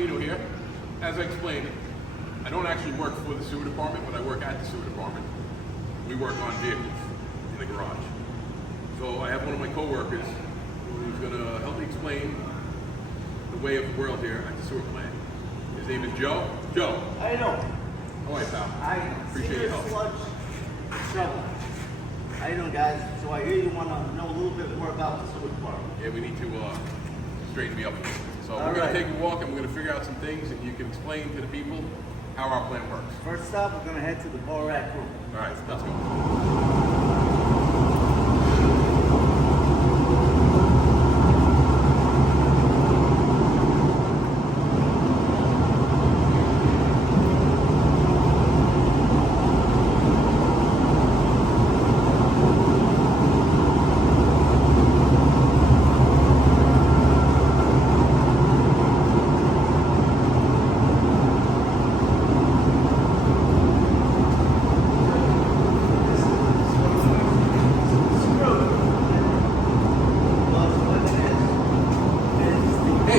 Benito here. As I explained, I don't actually work for the sewer department, but I work at the sewer department. We work on vehicles in the garage. So I have one of my co-workers who's going to help me explain the way of the world here at the sewer plant. His name is Joe. Joe. How you doing? How are you, pal? Appreciate your help. Sludge trouble. How you doing, guys? So I hear you want to know a little bit more about the sewer department. Yeah, we need to straighten me up a little bit. So we're going to take a walk and we're going to figure out some things and you can explain to the people how our plant works. First stop, we're going to head to the Borac room. All right, let's go.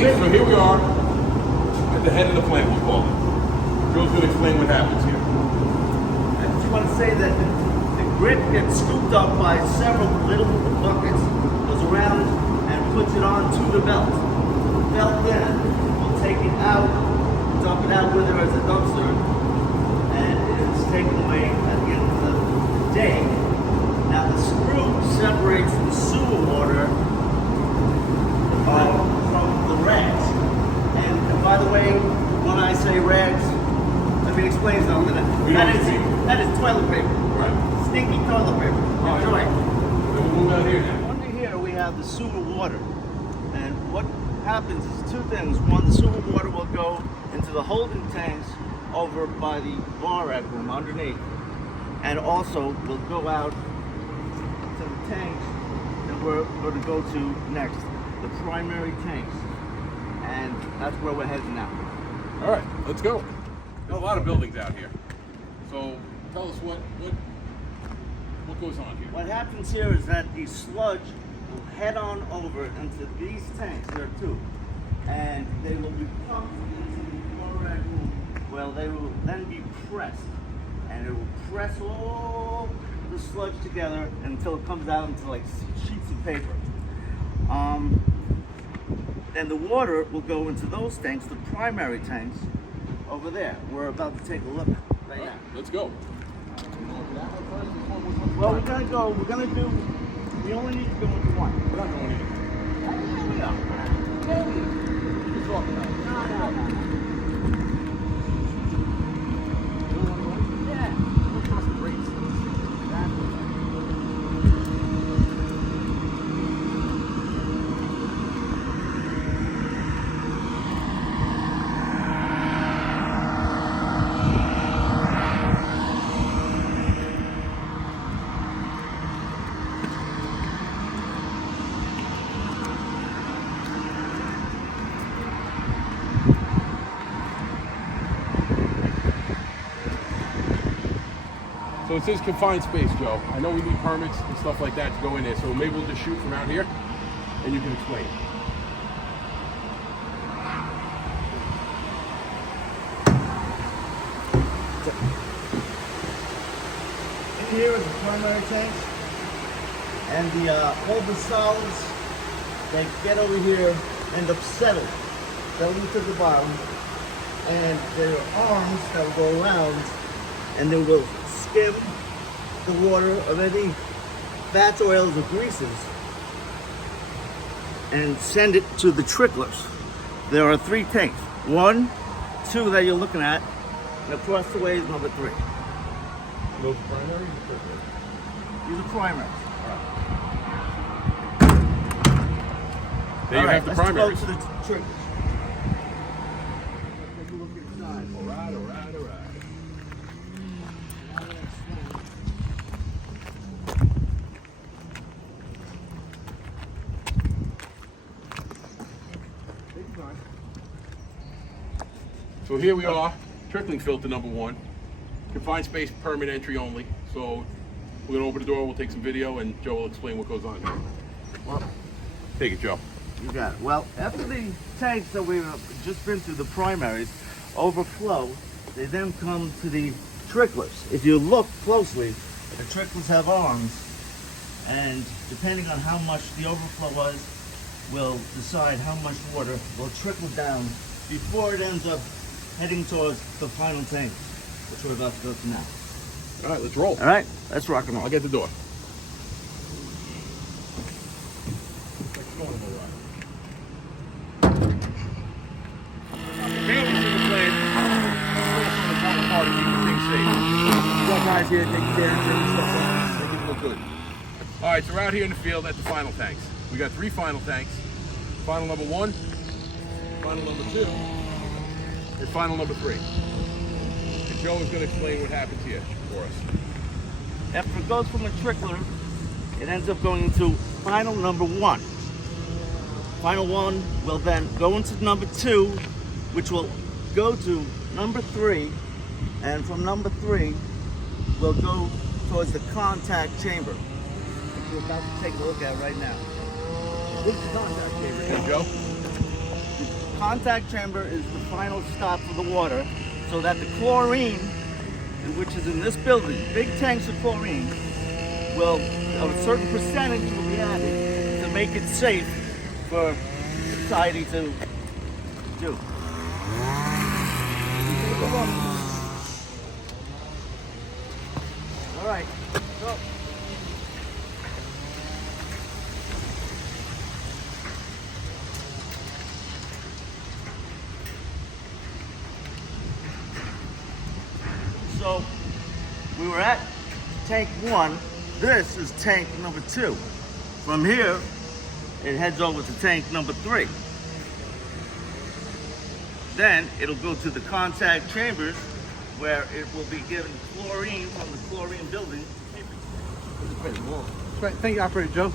So here we are at the head of the plant, we'll call it. Joe's going to explain what happens here. I just want to say that the grit gets scooped up by several little buckets, goes around and puts it onto the belt. The belt then will take it out, dump it out with her as a dumpster, and it is taken away at the end of the day. Now the screw separates the sewer water from the rags. And by the way, when I say rags, let me explain something. That is toilet paper. Right. Stinky toilet paper. Enjoy. Then we'll move out here now. Under here we have the sewer water. And what happens is two things. One, the sewer water will go into the holding tanks over by the Borac room underneath. And also will go out to the tanks that we're going to go to next. The primary tanks. And that's where we're heading now. All right, let's go. There's a lot of buildings out here. So tell us what goes on here. What happens here is that the sludge will head on over into these tanks. There are two. And they will be pumped into the Borac room. Well, they will then be pressed. And it will press all the sludge together until it comes out into like sheets of paper. Then the water will go into those tanks, the primary tanks, over there. We're about to take a look right now. Let's go. Well, we only need to go into one. We're not going in. Here we are. Here we are. We're talking about it. No. Yeah. We're across the bridge. Exactly. So it says confined space, Joe. I know we need permits and stuff like that to go in there, so maybe we'll just shoot from out here and you can explain. In here is the primary tanks, and all the solids that get over here end up settling to the bottom, and there are arms that will go around, and they will skim the water of any fats, oils, or greases, and send it to the tricklers. There are 3 tanks. 1, 2 that you're looking at, and across the way is number 3. Those primary? These are primaries. There you have the primaries. Let's go to the tricklers. Take a look inside. All right. So here we are, trickling filter number 1. Confined space, permit entry only. So we're gonna open the door, we'll take some video, and Joe will explain what goes on here. Well, take it, Joe. You got it. Well, after the tanks that we've just been through, the primaries, overflow, they then come to the tricklers. If you look closely, the tricklers have arms, and depending on how much the overflow was, will decide how much water will trickle down before it ends up heading towards the final tanks, which we're about to go to now. All right, let's roll. All right, let's rock and roll. I'll get the door. Guys here taking care of certain stuff, making it look good. All right, so we're out here in the field at the final tanks. We got 3 final tanks. Final number 1, final number 2, and final number 3. And Joe is going to explain what happens here for us. After it goes from a trickler, it ends up going into final number 1. Final 1 will then go into number 2, which will go to number 3, and from number 3, we'll go towards the contact chamber, which we're about to take a look at right now. This is the contact chamber. And Joe? The contact chamber is the final stop for the water, so that the chlorine, which is in this building, big tanks of chlorine, will, a certain percentage will be added to make it safe for society to do. All right, go. So we were at tank 1. This is tank number 2. From here, it heads over to tank number 3. Then it'll go to the contact chambers, where it will be given chlorine from the chlorine building. Right, thank you, Operator Joe.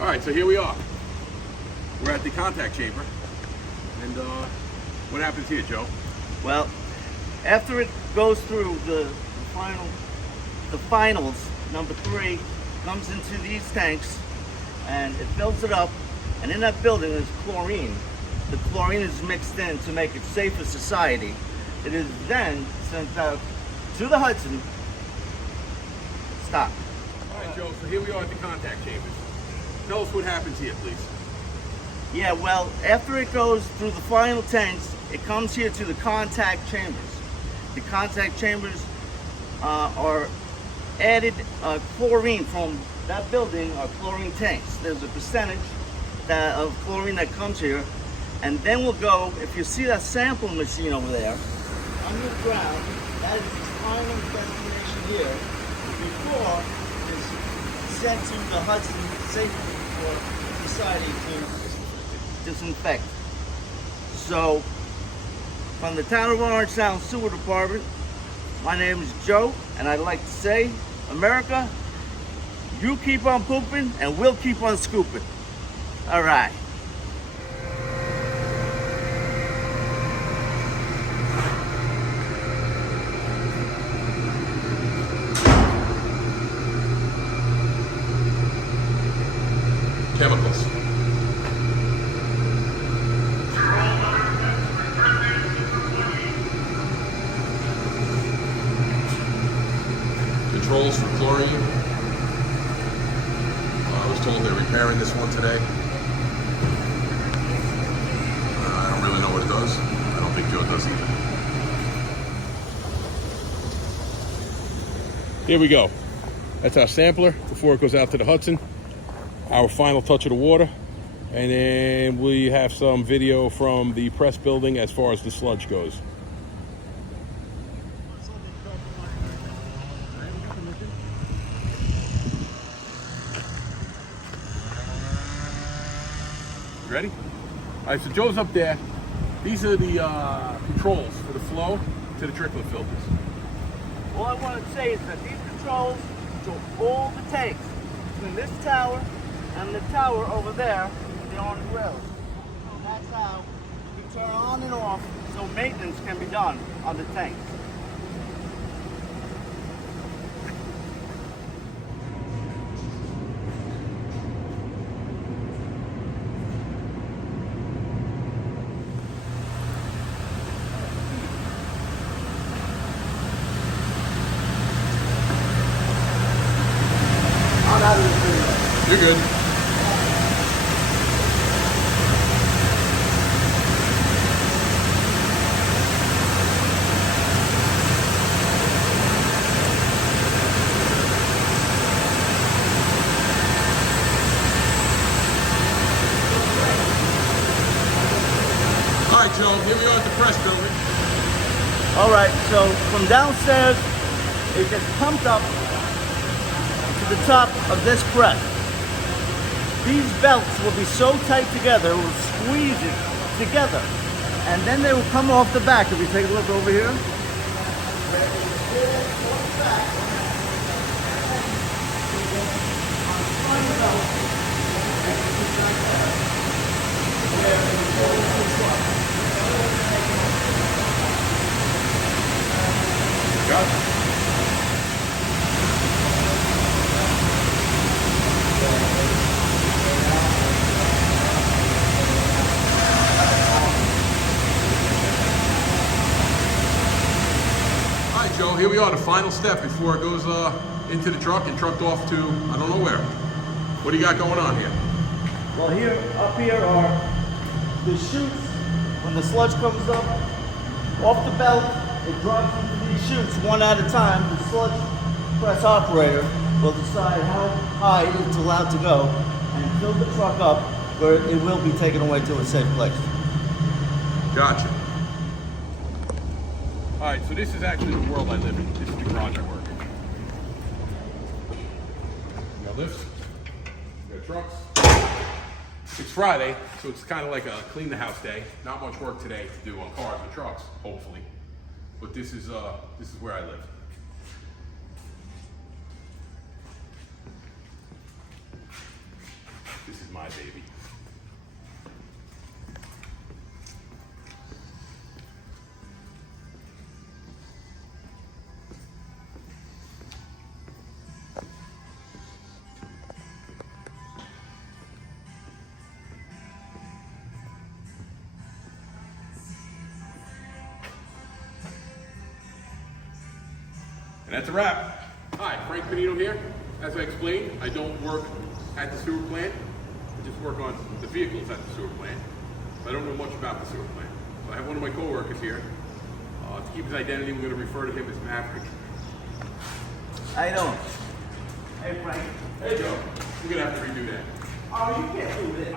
All right, so here we are. We're at the contact chamber. And what happens here, Joe? Well, after it goes through the finals, number 3 comes into these tanks and it fills it up, and in that building is chlorine. The chlorine is mixed in to make it safe for society. It is then sent out to the Hudson. Stop. All right, Joe, so here we are at the contact chambers. Tell us what happens here, please. Yeah, well, after it goes through the final tanks, it comes here to the contact chambers. The contact chambers are added chlorine from that building, are chlorine tanks. There's a percentage of chlorine that comes here, and then we'll go, if you see that sample machine over there, underground, that is the final destination here, before it's sent to the Hudson safely for society to disinfect. So, from the Town of Orange Sound Sewer Department, my name is Joe, and I'd like to say, America, you keep on pooping, and we'll keep on scooping. All right. Chemicals. Controls for chlorine. I was told they're repairing this one today. I don't really know what it does. I don't think Joe does either. Here we go. That's our sampler before it goes out to the Hudson. Our final touch of the water. And then we have some video from the press building as far as the sludge goes. Ready? All right, so Joe's up there. These are the controls for the flow to the trickler filters. All I want to say is that these controls to all the tanks between this tower and the tower over there, the orange rails. is how you turn on and off so maintenance can be done on the tanks. I'm out of this video. You're good. All right, Joe, here we are at the press building. All right, so from downstairs, it gets pumped up to the top of this press. These belts will be so tight together, it will squeeze it together. And then they will come off the back. If you take a look over here. Got it. All right, Joe, here we are, the final step before it goes into the truck and trucked off to, I don't know where. What do you got going on here? Well, up here are the chutes. When the sludge comes up off the belt, it drops into these chutes one at a time. The sludge press operator will decide how high it's allowed to go and fill the truck up where it will be taken away to a safe place. Gotcha. All right, so this is actually the world I live in. This is the garage I work in. We got lifts, we got trucks. It's Friday, so it's kind of like a clean the house day. Not much work today to do on cars and trucks, hopefully. But this is where I live. This is my baby. And that's a wrap. Hi, Frank Panino here. As I explained, I don't work at the sewer plant. I just work on the vehicles at the sewer plant. I don't know much about the sewer plant. So I have one of my coworkers here. To keep his identity, we're going to refer to him as Maverick. How you doing? Hey, Frank. Hey, Joe. We're going to have to redo that. Oh, you can't do this.